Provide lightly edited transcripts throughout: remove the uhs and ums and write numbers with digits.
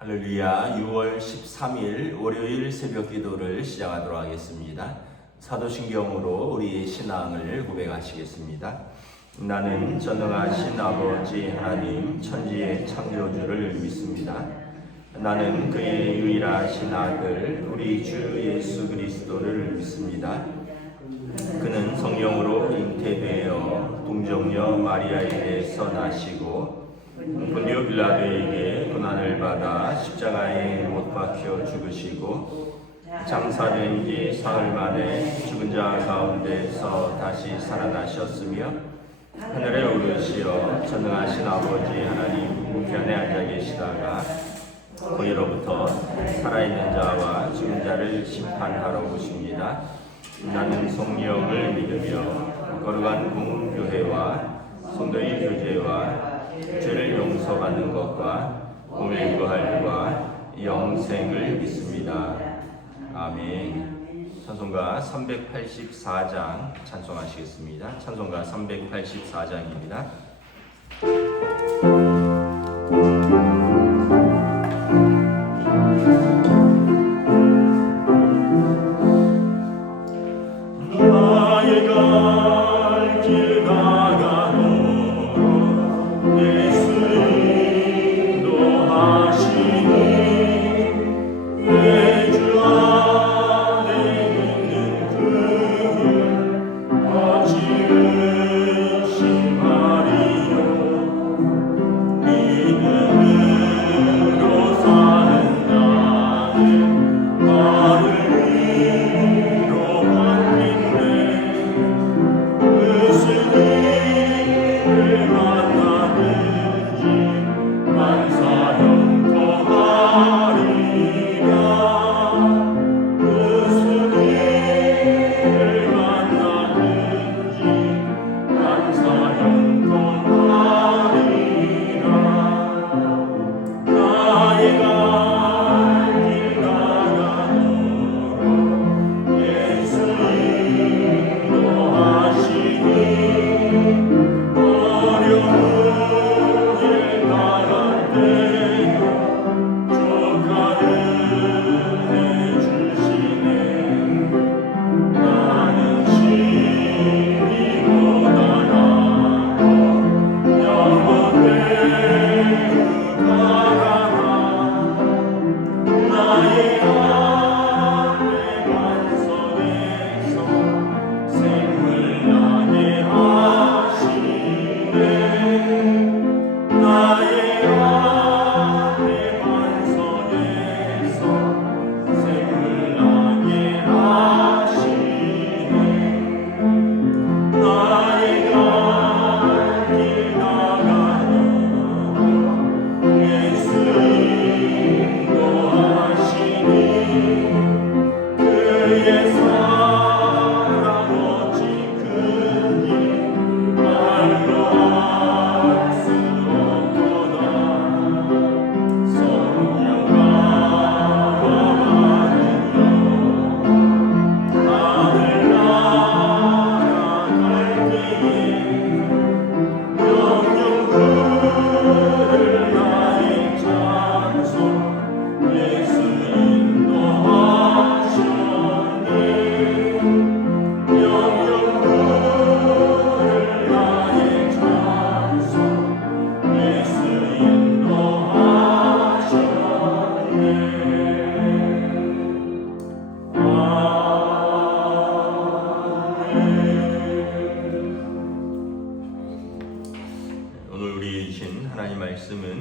할렐루야. 6월 13일 월요일 새벽 기도를 시작하도록 하겠습니다. 사도신경으로 우리의 신앙을 고백하시겠습니다. 나는 전능하신 아버지 하나님 천지의 창조주를 믿습니다. 나는 그의 유일하신 아들 우리 주 예수 그리스도를 믿습니다. 그는 성령으로 잉태되어 동정녀 마리아에게서 나시고 본디오 빌라도에게 고난을 받아 십자가에 못 박혀 죽으시고 장사된 지 사흘 만에 죽은 자 가운데서 다시 살아나셨으며 하늘에 오르시어 전능하신 아버지 하나님 우편에 앉아 계시다가 거기로부터 살아있는 자와 죽은 자를 심판하러 오십니다. 나는 성령을 믿으며 거룩한 공교회와 성도의 교제와 죄를 용서받는 것과 몸의 부활과 영생을 믿습니다. 아멘. 찬송가 384장 찬송하시겠습니다. 찬송가 384장입니다.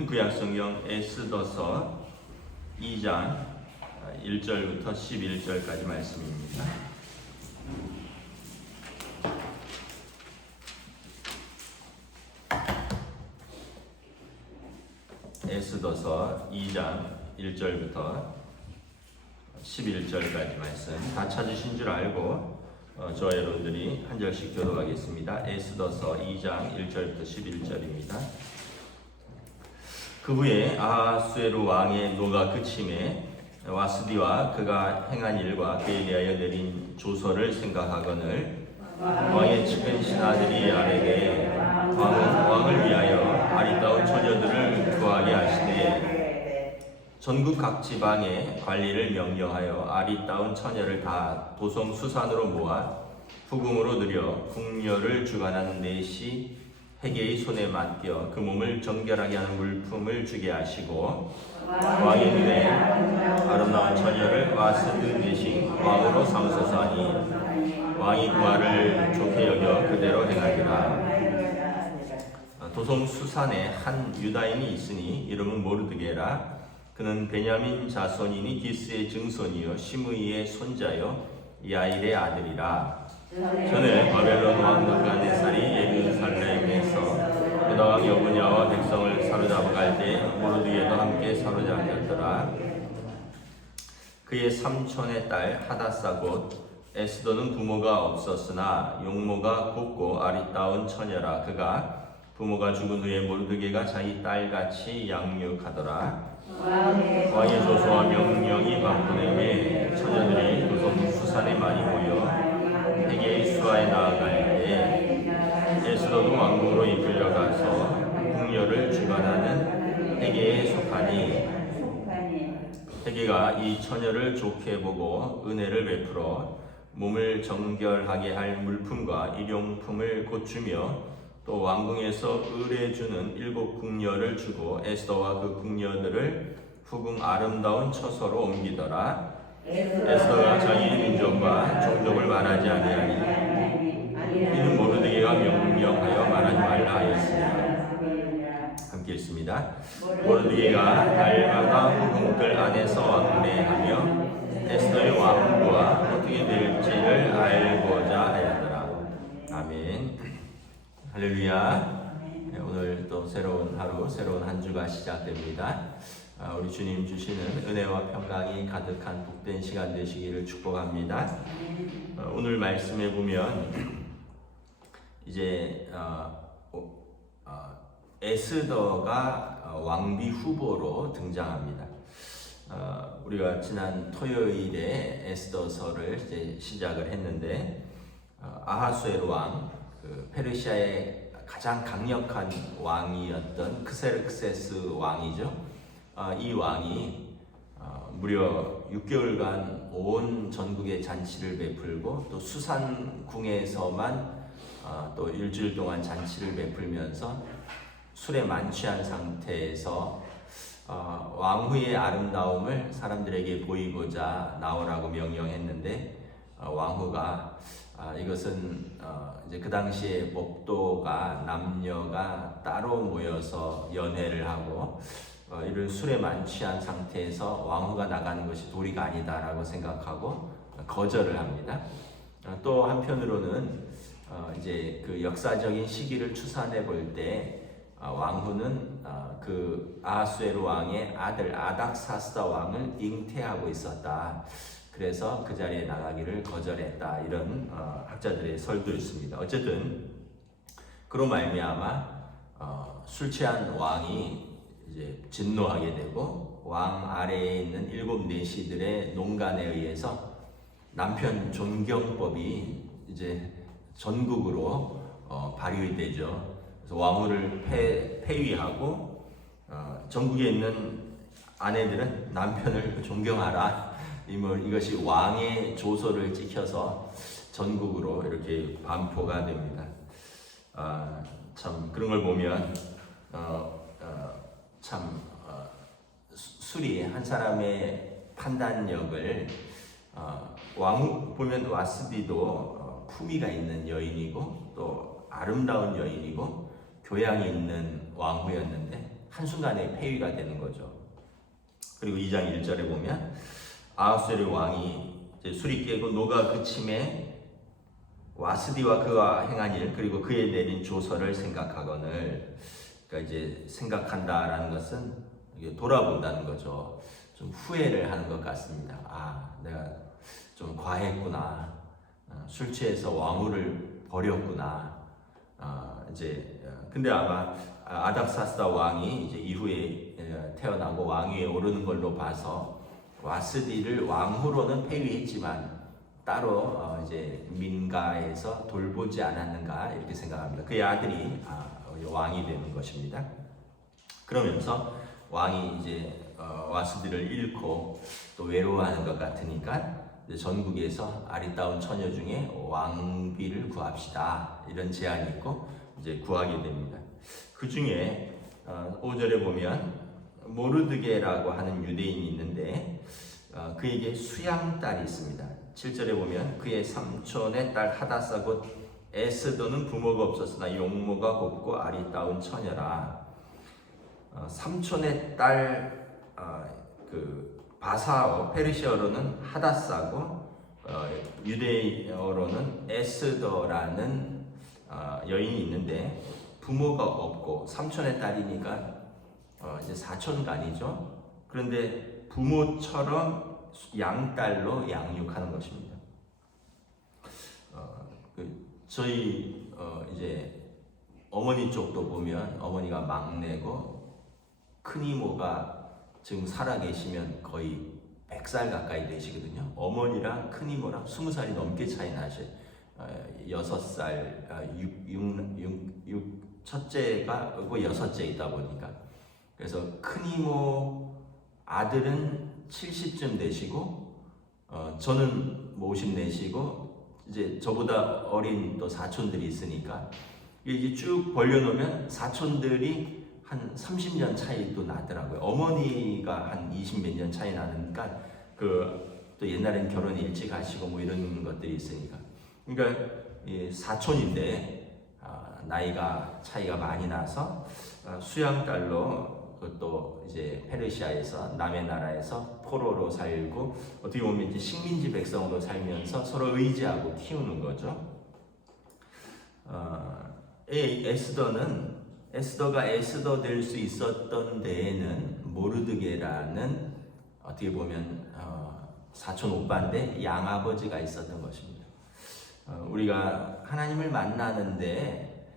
구약성경 에스더서 2장 1절부터 11절까지 말씀입니다. 에스더서 2장 1절부터 11절까지 말씀 다 찾으신 줄 알고 저와 여러분들이 한 절씩 교독하겠습니다. 에스더서 2장 1절부터 11절입니다. 그 후에 아하수에로 왕의 노가 그침에 와스디와 그가 행한 일과 그에 대하여 내린 조서를 생각하거늘 왕의 측근 신하들이 아래게 왕을 위하여 아리따운 처녀들을 구하게 하시되 전국 각 지방에 관리를 명령하여 아리따운 처녀를 다 도성 수산으로 모아 후궁으로 들여 궁녀를 주관하는 내시 해계의 손에 맡겨 그 몸을 정결하게 하는 물품을 주게 하시고 왕의 눈에 아름다운 처녀를 와스드 대신 왕으로 삼으소서 하니 왕이 그 말을 좋게 여겨 그대로 행하리라. 도성 수산에 한 유다인이 있으니 이름은 모르드게라. 그는 베냐민 자손이니 기스의 증손이요 시므이의 손자요 야일의 아들이라. 전에 바벨론 왕 느부갓네살이 예루살렘에서 유다 왕 여보냐와 백성을 사로잡아 갈 때 모르드게도 함께 사로잡혔더라. 그의 삼촌의 딸 하다사 곧 에스더는 부모가 없었으나 용모가 곱고 아리따운 처녀라. 그가 부모가 죽은 후에 모르드게가 자기 딸같이 양육하더라. 왕의 조서와 명령이 반포되매 처녀들이 도성 수산에 많이 모여 해계의 수하에 나아갈 때에 에스더도 왕궁으로 이끌려 가서 궁녀를 주관하는 해계에 속하니 해계가 이 처녀를 좋게 보고 은혜를 베풀어 몸을 정결하게 할 물품과 일용품을 고추며 또 왕궁에서 의뢰주는 7 궁녀를 주고 에스더와 그 궁녀들을 후궁 아름다운 처소로 옮기더라. 에스더가 자기 민족과 종족을 말하지 아니하니 이는 모르드게가 명령하여 말하지 말라 하였으니. 함께 읽습니다. 모르드게가 날마다 후궁들 안에서 왕래하며 에스더의 왕부와 어떻게 될지를 알고자 하였더라. 아멘. 할렐루야. 오늘 또 새로운 하루, 새로운 한 주가 시작됩니다. 우리 주님 주시는 은혜와 평강이 가득한 복된 시간 되시기를 축복합니다. 오늘 말씀에 보면 이제 에스더가 왕비 후보로 등장합니다. 우리가 지난 토요일에 에스더서를 이제 시작을 했는데 아하수에로 왕, 그 페르시아의 가장 강력한 왕이었던 크세르크세스 왕이죠. 이 왕이 무려 6개월간 온 전국에 잔치를 베풀고 또 수산궁에서만 또 일주일 동안 잔치를 베풀면서 술에 만취한 상태에서 왕후의 아름다움을 사람들에게 보이고자 나오라고 명령했는데 왕후가 이것은 이제 그 당시에 법도가 남녀가 따로 모여서 연회를 하고 이런 술에 만취한 상태에서 왕후가 나가는 것이 도리가 아니다라고 생각하고 거절을 합니다. 또 한편으로는 이제 그 역사적인 시기를 추산해 볼 때 왕후는 그 아하수에로 왕의 아들 아닥사스다 왕을 잉태하고 있었다. 그래서 그 자리에 나가기를 거절했다. 이런 학자들의 설도 있습니다. 어쨌든 그로 말미암아 술 취한 왕이 이제 진노하게 되고 왕 아래에 있는 7 내시들의 농간에 의해서 남편 존경법이 이제 전국으로 발휘되죠. 그래서 왕후를 폐위하고 전국에 있는 아내들은 남편을 존경하라. 이것이 왕의 조서를 찍혀서 전국으로 이렇게 반포가 됩니다. 참 그런 걸 보면 술이 한 사람의 판단력을 왕후 보면 와스디도 품위가 있는 여인이고 또 아름다운 여인이고 교양이 있는 왕후였는데 한순간에 폐위가 되는 거죠. 그리고 2장 1절에 보면 아하수에로 왕이 이제 술이 깨고 노가 그침에 와스디와 그가 행한 일 그리고 그에 내린 조서를 생각하거늘. 그러니까 이제 생각한다라는 것은 이게 돌아본다는 거죠. 좀 후회를 하는 것 같습니다. 내가 좀 과했구나. 술 취해서 왕후를 버렸구나. 근데 아마 아닥사스다 왕이 이제 이후에 태어나고 왕위에 오르는 걸로 봐서 와스디를 왕후로는 폐위했지만 따로 이제 민가에서 돌보지 않았는가 이렇게 생각합니다. 그의 아들이 왕이 되는 것입니다. 그러면서 왕이 이제 와스디를 잃고 또 외로워하는 것 같으니까 전국에서 아리따운 처녀 중에 왕비를 구합시다, 이런 제안이 있고 이제 구하게 됩니다. 그 중에 5절에 보면 모르드게라고 하는 유대인이 있는데 그에게 수양딸이 있습니다. 7절에 보면 그의 삼촌의 딸 하다사 곧 에스더는 부모가 없었으나 용모가 곱고 아리따운 처녀라. 삼촌의 딸 그 바사어 페르시아어로는 하다사고 유대어로는 에스더라는 여인이 있는데 부모가 없고 삼촌의 딸이니까 이제 사촌간이죠. 그런데 부모처럼 양딸로 양육하는 것입니다. 저희 이제 어머니 쪽도 보면 어머니가 막내고 큰 이모가 지금 살아계시면 거의 100살 가까이 되시거든요. 어머니랑 큰 이모랑 20살이 넘게 차이 나셔요. 6살, 첫째가 그리고 6째 있다 보니까. 그래서 큰 이모 아들은 70쯤 되시고 저는 54시고 이제 저보다 어린 또 사촌들이 있으니까 이게 쭉 벌려놓으면 사촌들이 한 30년 차이도 나더라고요. 어머니가 한 20 몇 년 차이 나니까 또 옛날엔 결혼 일찍 하시고 뭐 이런 것들이 있으니까. 그러니까 사촌인데 나이가 차이가 많이 나서 수양딸로 그것도 이제 페르시아에서 남의 나라에서 포로로 살고 어떻게 보면 이제 식민지 백성으로 살면서 서로 의지하고 키우는 거죠. 에스더가 에스더 될 수 있었던 데에는 모르드게라는 어떻게 보면 사촌 오빠인데 양아버지가 있었던 것입니다. 우리가 하나님을 만나는데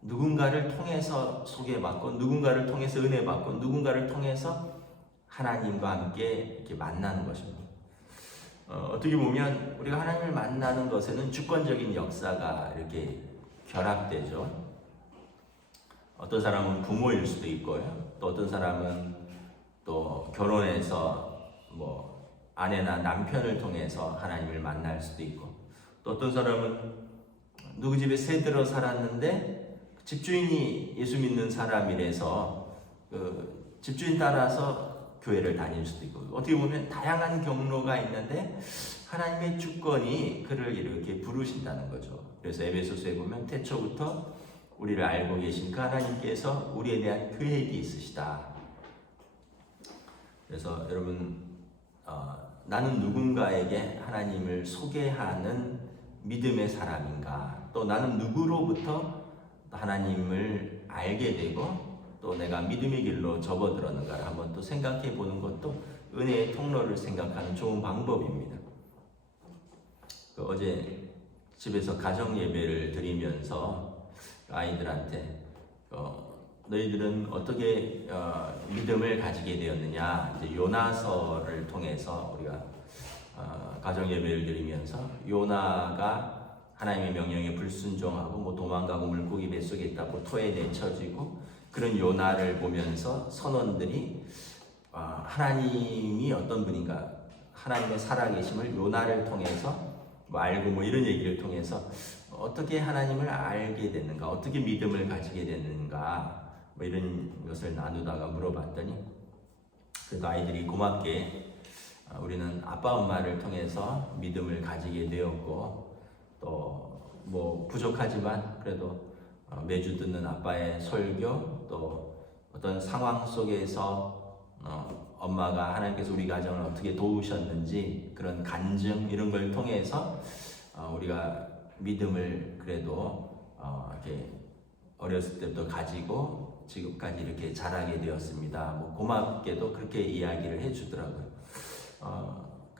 누군가를 통해서 소개받고 누군가를 통해서 은혜받고 누군가를 통해서 하나님과 함께 이렇게 만나는 것입니다. 어떻게 보면 우리가 하나님을 만나는 것에는 주권적인 역사가 이렇게 결합되죠. 어떤 사람은 부모일 수도 있고요. 또 어떤 사람은 또 결혼해서 뭐 아내나 남편을 통해서 하나님을 만날 수도 있고, 또 어떤 사람은 누구 집에 새 들어 살았는데 집주인이 예수 믿는 사람이라서 집주인 따라서 교회를 다닐 수도 있고, 어떻게 보면 다양한 경로가 있는데 하나님의 주권이 그를 이렇게 부르신다는 거죠. 그래서 에베소서에 보면 태초부터 우리를 알고 계신 그 하나님께서 우리에 대한 계획이 있으시다. 그래서 여러분 나는 누군가에게 하나님을 소개하는 믿음의 사람인가, 또 나는 누구로부터 하나님을 알게 되고 또 내가 믿음의 길로 접어들었는가를 한번 또 생각해 보는 것도 은혜의 통로를 생각하는 좋은 방법입니다. 어제 집에서 가정 예배를 드리면서 아이들한테 너희들은 어떻게 믿음을 가지게 되었느냐, 이제 요나서를 통해서 우리가 가정 예배를 드리면서 요나가 하나님의 명령에 불순종하고 뭐 도망가고 물고기 뱃속에 있다고 토에 내쳐지고 그런 요나를 보면서 선원들이 하나님이 어떤 분인가, 하나님의 살아계심을 요나를 통해서 뭐 알고 뭐 이런 얘기를 통해서 어떻게 하나님을 알게 됐는가, 어떻게 믿음을 가지게 됐는가, 뭐 이런 것을 나누다가 물어봤더니 그래도 아이들이 고맙게 우리는 아빠 엄마를 통해서 믿음을 가지게 되었고 또 뭐 부족하지만 그래도 매주 듣는 아빠의 설교, 또 어떤 상황 속에서 엄마가 하나님께서 우리 가정을 어떻게 도우셨는지 그런 간증 이런 걸 통해서 우리가 믿음을 그래도 이렇게 어렸을 때부터 가지고 지금까지 이렇게 자라게 되었습니다. 뭐 고맙게도 그렇게 이야기를 해주더라고요.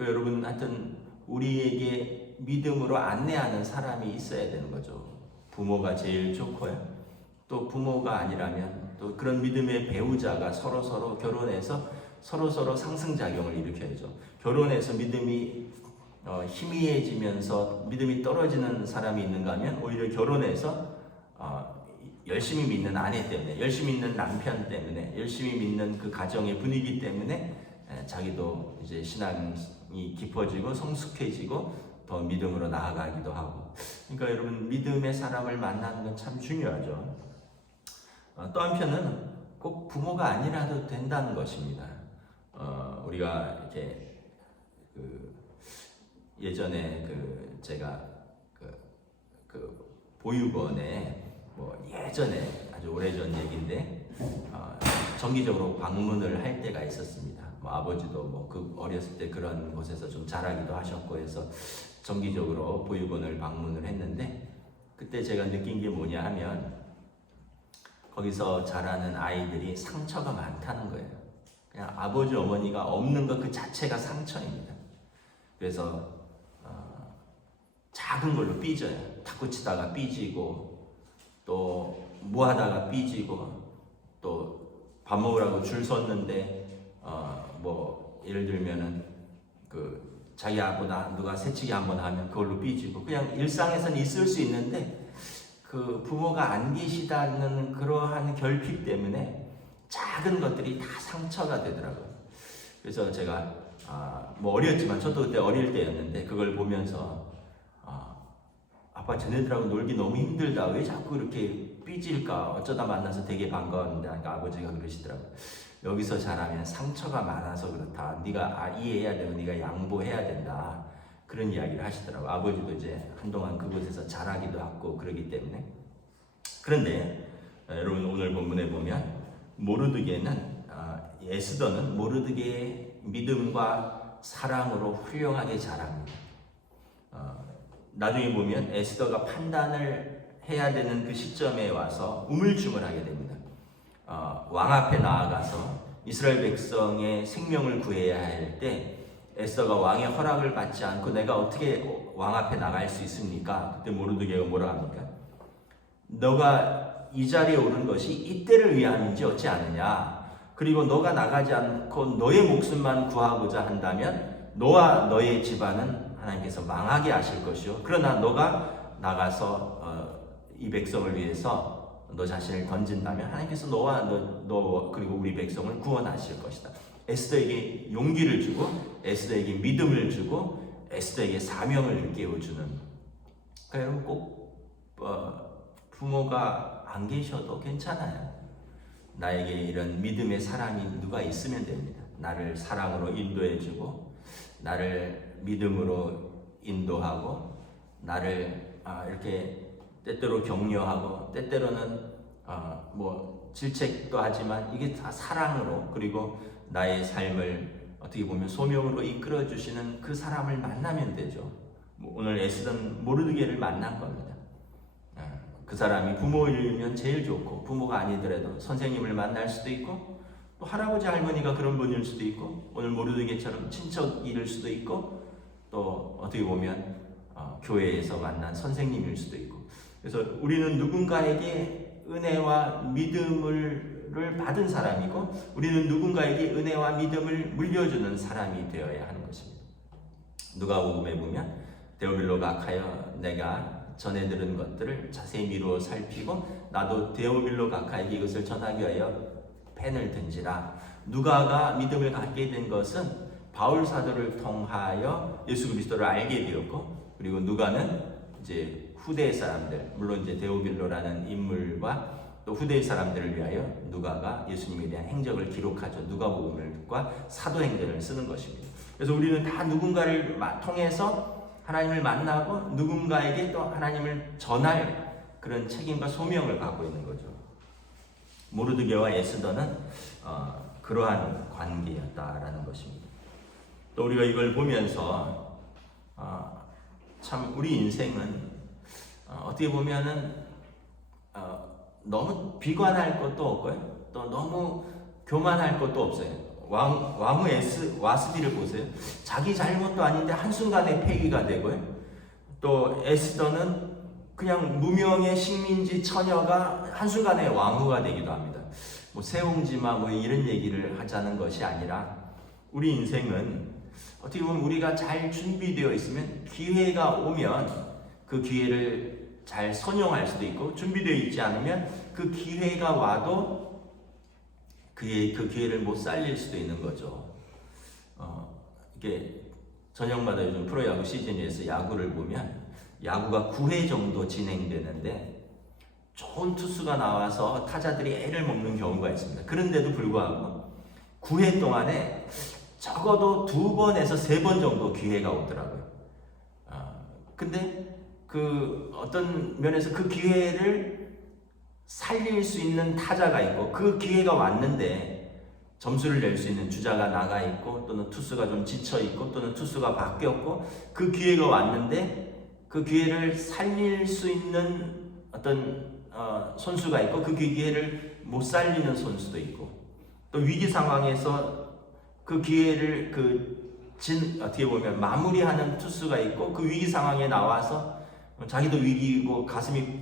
여러분 하여튼 우리에게 믿음으로 안내하는 사람이 있어야 되는 거죠. 부모가 제일 좋고요. 또 부모가 아니라면 또 그런 믿음의 배우자가 서로 결혼해서 서로 상승작용을 일으켜야죠. 결혼해서 믿음이 희미해지면서 믿음이 떨어지는 사람이 있는가 하면 오히려 결혼해서 열심히 믿는 아내 때문에, 열심히 믿는 남편 때문에, 열심히 믿는 그 가정의 분위기 때문에 자기도 이제 신앙이 깊어지고 성숙해지고 더 믿음으로 나아가기도 하고. 그러니까 여러분, 믿음의 사람을 만나는 건 참 중요하죠. 또 한편은 꼭 부모가 아니라도 된다는 것입니다. 우리가 이렇게 예전에 제가 보육원에 예전에 아주 오래전 얘기인데 정기적으로 방문을 할 때가 있었습니다. 아버지도 어렸을 때 그런 곳에서 좀 자라기도 하셨고 해서 정기적으로 보육원을 방문을 했는데, 그때 제가 느낀 게 뭐냐 하면 거기서 자라는 아이들이 상처가 많다는 거예요. 그냥 아버지 어머니가 없는 것 그 자체가 상처입니다. 그래서 작은 걸로 삐져요. 탁구 치다가 삐지고, 또 뭐 하다가 삐지고, 또 밥 먹으라고 줄 섰는데 예를 들면은 자기하고 누가 새치기 한번 하면 그걸로 삐지고, 그냥 일상에서는 있을 수 있는데 그 부모가 안 계시다는 그러한 결핍 때문에 작은 것들이 다 상처가 되더라고요. 그래서 제가 어렸지만 저도 그때 어릴 때였는데 그걸 보면서 아빠 쟤네들하고 놀기 너무 힘들다. 왜 자꾸 이렇게 삐질까? 어쩌다 만나서 되게 반가웠는데 아버지가 그러시더라고요. 여기서 자라면 상처가 많아서 그렇다. 네가 이해해야 되고 네가 양보해야 된다. 그런 이야기를 하시더라고요. 아버지도 이제 한동안 그곳에서 자라기도 하고 그러기 때문에. 그런데 여러분, 오늘 본문에 보면 모르드게는 에스더는 모르드게의 믿음과 사랑으로 훌륭하게 자랍니다. 나중에 보면 에스더가 판단을 해야 되는 그 시점에 와서 우물쭈물하게 됩니다. 왕 앞에 나아가서 이스라엘 백성의 생명을 구해야 할 때 에스더가 왕의 허락을 받지 않고 내가 어떻게 왕 앞에 나갈 수 있습니까? 그때 모르드게가 뭐라 합니까? 너가 이 자리에 오른 것이 이때를 위함인지 어찌 아느냐? 그리고 너가 나가지 않고 너의 목숨만 구하고자 한다면 너와 너의 집안은 하나님께서 망하게 하실 것이요. 그러나 너가 나가서 이 백성을 위해서 너 자신을 던진다면 하나님께서 너와 너 그리고 우리 백성을 구원하실 것이다. 에스더에게 용기를 주고 에스더에게 믿음을 주고 에스더에게 사명을 일깨워주는. 그러니까 여러분, 꼭 부모가 안 계셔도 괜찮아요. 나에게 이런 믿음의 사람이 누가 있으면 됩니다. 나를 사랑으로 인도해주고 나를 믿음으로 인도하고 나를 이렇게 때때로 격려하고 때때로는 질책도 하지만 이게 다 사랑으로, 그리고 나의 삶을 어떻게 보면 소명으로 이끌어 주시는 그 사람을 만나면 되죠. 오늘 에스더는 모르드게를 만난 겁니다. 그 사람이 부모이면 제일 좋고, 부모가 아니더라도 선생님을 만날 수도 있고, 또 할아버지 할머니가 그런 분일 수도 있고, 오늘 모르드게처럼 친척일 수도 있고, 또 어떻게 보면 교회에서 만난 선생님일 수도 있고. 그래서 우리는 누군가에게 은혜와 믿음을 받은 사람이고, 우리는 누군가에게 은혜와 믿음을 물려주는 사람이 되어야 하는 것입니다. 누가복음에 보면 데오빌로 각하여 내가 전해 들은 것들을 자세히 미루어 살피고 나도 데오빌로 각하에게 이것을 전하기 위하여 펜을 든지라. 누가가 믿음을 갖게 된 것은 바울 사도를 통하여 예수 그리스도를 알게 되었고, 그리고 누가는 이제 후대의 사람들, 물론 이제 데오빌로라는 인물과 또 후대의 사람들을 위하여 누가가 예수님에 대한 행적을 기록하죠. 누가복음과 사도행전을 쓰는 것입니다. 그래서 우리는 다 누군가를 통해서 하나님을 만나고 누군가에게 또 하나님을 전할 그런 책임과 소명을 갖고 있는 거죠. 모르드게와 에스더는 그러한 관계였다라는 것입니다. 또 우리가 이걸 보면서 참 우리 인생은 어떻게 보면은 너무 비관할 것도 없고요, 또 너무 교만할 것도 없어요. 왕후 와스디를 보세요. 자기 잘못도 아닌데 한순간에 폐위가 되고요, 또 에스더는 그냥 무명의 식민지 처녀가 한순간에 왕후가 되기도 합니다. 세옹지마 이런 얘기를 하자는 것이 아니라, 우리 인생은 어떻게 보면 우리가 잘 준비되어 있으면 기회가 오면 그 기회를 잘 선용할 수도 있고 준비되어 있지 않으면 그 기회가 와도 그 기회를 못 살릴 수도 있는 거죠. 이게 저녁마다 요즘 프로야구 시즌에서 야구를 보면 야구가 9회 정도 진행되는데 좋은 투수가 나와서 타자들이 애를 먹는 경우가 있습니다. 그런데도 불구하고 9회 동안에 적어도 2번에서 3번 정도 기회가 오더라고요. 근데 그 어떤 면에서 그 기회를 살릴 수 있는 타자가 있고 그 기회가 왔는데 점수를 낼 수 있는 주자가 나가 있고 또는 투수가 좀 지쳐 있고 또는 투수가 바뀌었고 그 기회가 왔는데 그 기회를 살릴 수 있는 어떤 선수가 있고 그 기회를 못 살리는 선수도 있고 또 위기 상황에서 그 기회를 어떻게 보면 마무리하는 투수가 있고 그 위기 상황에 나와서 자기도 위기고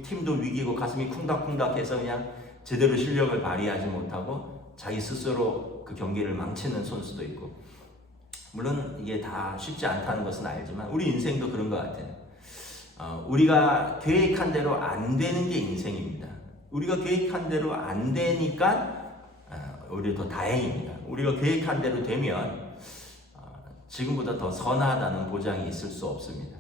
팀도 위기고 가슴이 쿵닥쿵닥해서 그냥 제대로 실력을 발휘하지 못하고 자기 스스로 그 경기를 망치는 선수도 있고 물론 이게 다 쉽지 않다는 것은 알지만 우리 인생도 그런 것 같아요. 우리가 계획한 대로 안 되는 게 인생입니다. 우리가 계획한 대로 안 되니까 우리도 다행입니다. 우리가 계획한 대로 되면 지금보다 더 선하다는 보장이 있을 수 없습니다.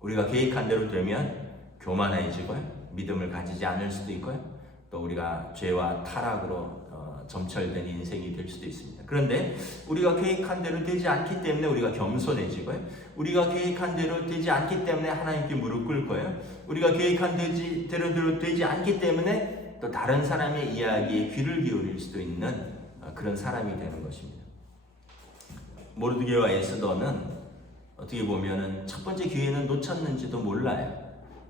우리가 계획한 대로 되면 교만해지고요, 믿음을 가지지 않을 수도 있고요, 또 우리가 죄와 타락으로 점철된 인생이 될 수도 있습니다. 그런데 우리가 계획한 대로 되지 않기 때문에 우리가 겸손해지고요, 우리가 계획한 대로 되지 않기 때문에 하나님께 무릎 꿇고요, 우리가 계획한 대로 되지 않기 때문에 또 다른 사람의 이야기에 귀를 기울일 수도 있는 그런 사람이 되는 것입니다. 모르드게와 에스더는 어떻게 보면은 첫 번째 기회는 놓쳤는지도 몰라요.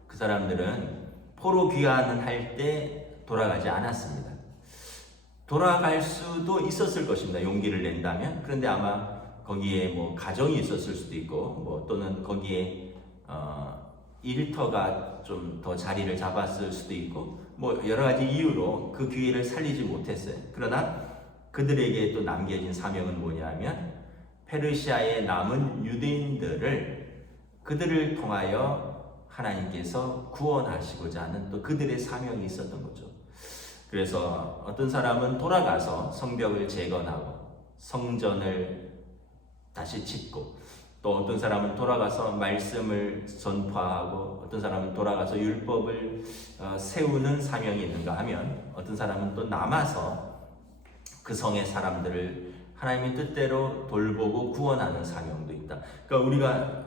그 사람들은 포로 귀환을 할 때 돌아가지 않았습니다. 돌아갈 수도 있었을 것입니다. 용기를 낸다면. 그런데 아마 거기에 뭐 가정이 있었을 수도 있고, 뭐 또는 거기에 일터가 좀 더 자리를 잡았을 수도 있고, 뭐 여러 가지 이유로 그 기회를 살리지 못했어요. 그러나 그들에게 또 남겨진 사명은 뭐냐면 페르시아에 남은 유대인들을 그들을 통하여 하나님께서 구원하시고자 하는 또 그들의 사명이 있었던 거죠. 그래서 어떤 사람은 돌아가서 성벽을 재건하고 성전을 다시 짓고 또 어떤 사람은 돌아가서 말씀을 전파하고 어떤 사람은 돌아가서 율법을 세우는 사명이 있는가 하면 어떤 사람은 또 남아서 그 성의 사람들을 하나님의 뜻대로 돌보고 구원하는 사명도 있다. 그러니까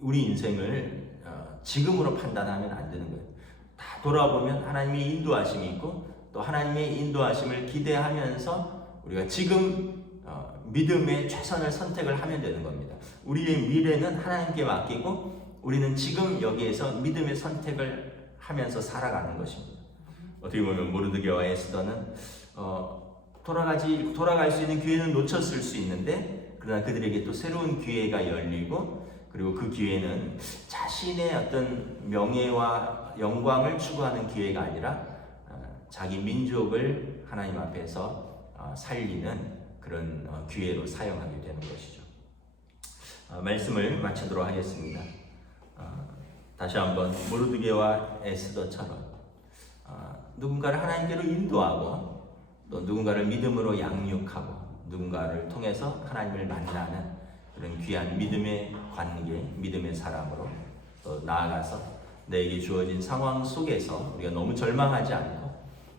우리 인생을 지금으로 판단하면 안 되는 거예요. 다 돌아보면 하나님의 인도하심이 있고 또 하나님의 인도하심을 기대하면서 우리가 지금 믿음의 최선을 선택을 하면 되는 겁니다. 우리의 미래는 하나님께 맡기고 우리는 지금 여기에서 믿음의 선택을 하면서 살아가는 것입니다. 어떻게 보면 모르드게와 에스더는 돌아갈 수 있는 기회는 놓쳤을 수 있는데 그러나 그들에게 또 새로운 기회가 열리고 그리고 그 기회는 자신의 어떤 명예와 영광을 추구하는 기회가 아니라 자기 민족을 하나님 앞에서 살리는 그런 기회로 사용하게 되는 것이죠. 말씀을 마치도록 하겠습니다. 다시 한번 모르드게와 에스더처럼 누군가를 하나님께로 인도하고 또 누군가를 믿음으로 양육하고 누군가를 통해서 하나님을 만나는 그런 귀한 믿음의 관계, 믿음의 사람으로 또 나아가서 내게 주어진 상황 속에서 우리가 너무 절망하지 않고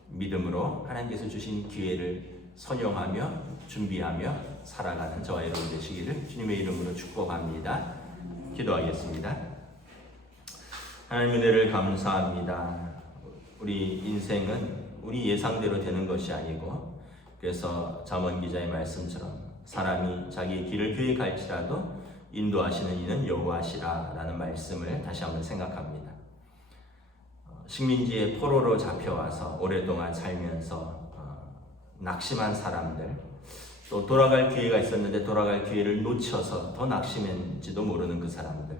믿음으로 하나님께서 주신 기회를 선용하며 준비하며 살아가는 저와 여러분 되시기를 주님의 이름으로 축복합니다. 기도하겠습니다. 하나님의 은혜를 감사합니다. 우리 인생은 우리 예상대로 되는 것이 아니고 그래서 잠언 기자의 말씀처럼 사람이 자기의 길을 계획할지라도 인도하시는 이는 여호와시라 라는 말씀을 다시 한번 생각합니다. 식민지의 포로로 잡혀와서 오랫동안 살면서 낙심한 사람들 또 돌아갈 기회가 있었는데 돌아갈 기회를 놓쳐서 더 낙심했는지도 모르는 그 사람들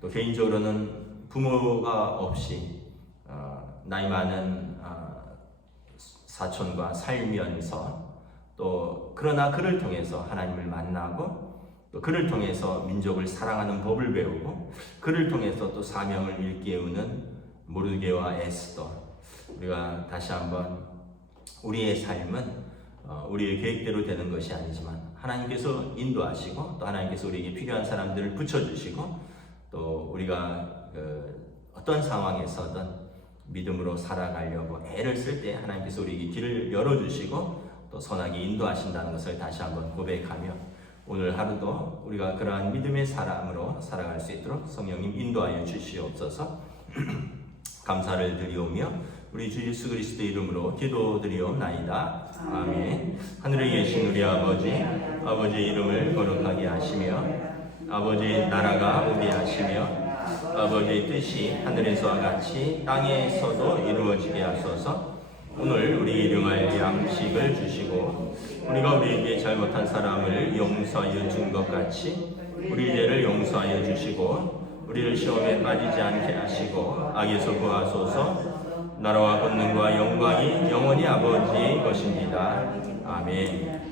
또 개인적으로는 부모가 없이 나이 많은 사촌과 살면서 또 그러나 그를 통해서 하나님을 만나고 또 그를 통해서 민족을 사랑하는 법을 배우고 그를 통해서 또 사명을 일깨우는 모르게와 에스더, 우리가 다시 한번 우리의 삶은 우리의 계획대로 되는 것이 아니지만 하나님께서 인도하시고 또 하나님께서 우리에게 필요한 사람들을 붙여주시고 또 우리가 어떤 상황에서든 믿음으로 살아가려고 애를 쓸 때 하나님께서 우리에게 길을 열어주시고 또 선하게 인도하신다는 것을 다시 한번 고백하며 오늘 하루도 우리가 그러한 믿음의 사람으로 살아갈 수 있도록 성령님 인도하여 주시옵소서. 감사를 드리오며 우리 주 예수 그리스도 이름으로 기도드리옵나이다. 아멘. 하늘에 계신 우리 아버지의 이름을 거룩하게 하시며 아버지의 나라가 오게 하시며 아버지의 뜻이 하늘에서와 같이 땅에서도 이루어지게 하소서. 오늘 우리 일용할 양식을 주시고 우리가 우리에게 잘못한 사람을 용서하여 준 것 같이 우리 죄를 용서하여 주시고 우리를 시험에 빠지지 않게 하시고 악에서 구하소서. 나라와 권능과 영광이 영원히 아버지의 것입니다. 아멘.